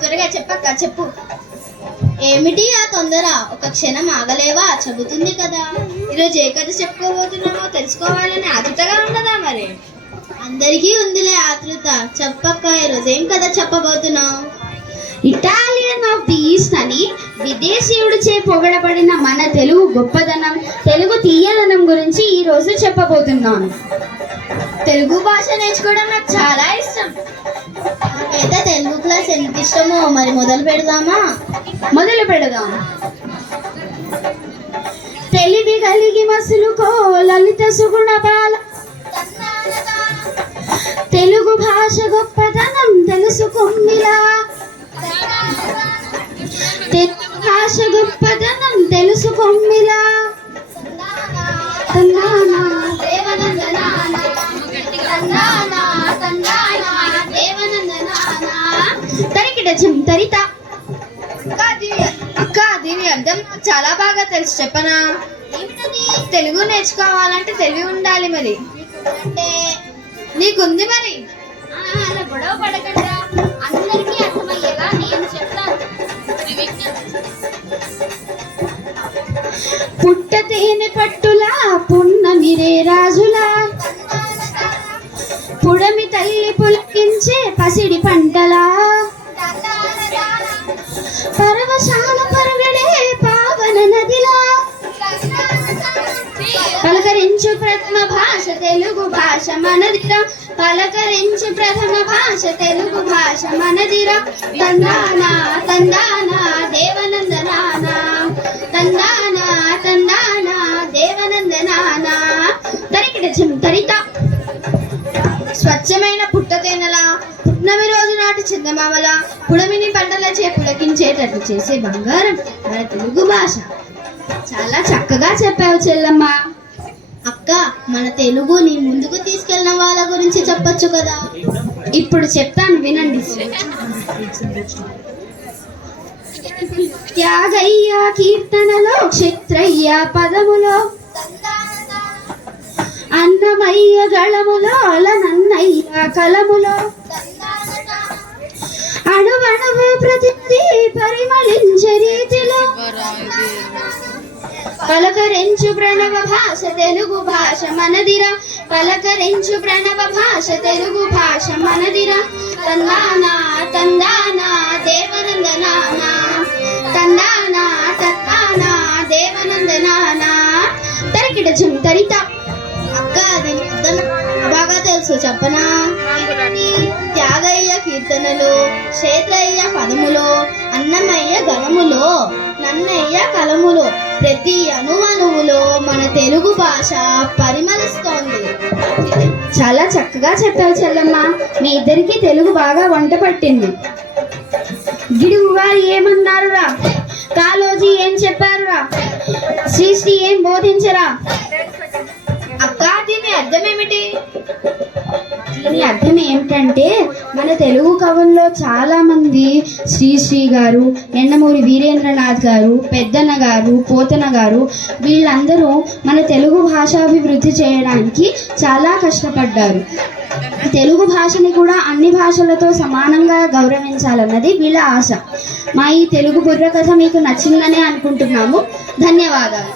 త్వరగా చెప్పక్క, చెప్పు. ఏమిటి ఆ తొందర? ఒక క్షణం ఆగలేవా? చెబుతుంది కదా. ఈరోజు ఏ కథ చెప్పుకోబోతున్నామో తెలుసుకోవాలని ఆతృతగా ఉన్నదా? మరి అందరికీ ఉందిలే ఆతృత. చెప్పక్క, ఈరోజు ఏం కథ చెప్పబోతున్నావు? ఇటాలియన్ ఆఫ్ ది ఈస్ట్ అని విదేశీయుడిచే పొగడబడిన మన తెలుగు గొప్పదనం, తెలుగు తీయదనం గురించి ఈ రోజు చెప్పబోతున్నాను. తెలుగు భాష నేర్చుకోవడం నాకు చాలా ఇష్టం. నాకైతే తెలుగు క్లాస్ ఎంత ఇష్టమో. మరి మొదలు పెడదాం. తెలివి కలిగి మసులుకో లలిత సుగుణ బాల, తెలుగు భాష గొప్పదనం తెలుసుకొమ్మిలా, తెలుగు భాష గొప్పదనం తెలుసుకొమ్మిలా. తరిత అక్క, దీని అర్థం నాకు చాలా బాగా తెలుసు. చెప్పనా? తెలుగు నేర్చుకోవాలంటే తెలివి ఉండాలి. మరి అంటే నీకుంది. మరి అలా గొడవ పడకుండా అందరికీ అర్థమయ్యేలా నేను చెప్తాను. పుట్ట తేనె పట్టులా పున్నమిరే రాజులా, పుడమి తల్లి పులకించే పసిడి పంటలా, పరవశాల పరుగడే పావన నదిలా, పలకరించు ప్రథమ భాష తెలుగు భాష మనదిరా, పలకరించు ప్రథమ భాష తెలుగు భాష మనదిరా. తందానా తందానా దేవనందనానా, తందానా తందానా దేవనందనానా. తరిత స్వచ్ఛమైన పుట్టతేనెలా, పుట్నమి రోజు నాటి చందమామల, పుడమిని పంటలచే పులకించేటట్లు చేసే బంగారం మన తెలుగు భాష. చాలా చక్కగా చెప్పావు చెల్లమ్మ. అక్క, మన తెలుగుని ముందుకు తీసుకెళ్ళిన వాళ్ళ గురించి చెప్పొచ్చు కదా. ఇప్పుడు చెప్తాను, వినండి. త్యాగయ్య కీర్తనలో, క్షత్రయ్య పదములో, అన్నమయ్య గళములో, అలనన్నయ్య కలములో, అణువణువు ప్రతిదీ పరిమళించే రీతిలో, పలకరించు ప్రణవ భాష తెలుగు భాష మనదిరా, పలకరించు ప్రణవ భాష తెలుగు భాష మనదిరా. తందానా తందానా దేవనందనానా, తందానా తందానా దేవనందనానా. తరిత అక్క, దీని అర్థం బాగా తెలుసు. చెప్పనా? త్యాగయ్య కీర్తనలు, క్షేత్రయ్య పదములో, అన్నమయ్య గణములో, నన్నయ్య కలములో, ప్రతి అణువణువులో మన తెలుగు భాష పరిమళిస్తోంది. చాలా చక్కగా చెప్పావు చెల్లమ్మ. మీ ఇద్దరికి తెలుగు బాగా వంట పట్టింది. గిడుగు గారు ఏమన్నారురా, కాళోజీ ఏం చెప్పారురా, శ్రీశ్రీ ఏం బోధించరా? అక్క, దీని అర్థం ఏమిటి? దీని అర్థం ఏమిటంటే, మన తెలుగు కవుల్లో చాలా మంది శ్రీశ్రీ గారు, ఎండమూరి వీరేంద్రనాథ్ గారు, పెద్దన్న గారు, పోతన గారు, వీళ్ళందరూ మన తెలుగు భాషాభివృద్ధి చేయడానికి చాలా కష్టపడ్డారు. తెలుగు భాషని కూడా అన్ని భాషలతో సమానంగా గౌరవించాలన్నది వీళ్ళ ఆశ. మా ఈ తెలుగు బుర్ర కథ మీకు నచ్చిందనే అనుకుంటున్నాము. ధన్యవాదాలు.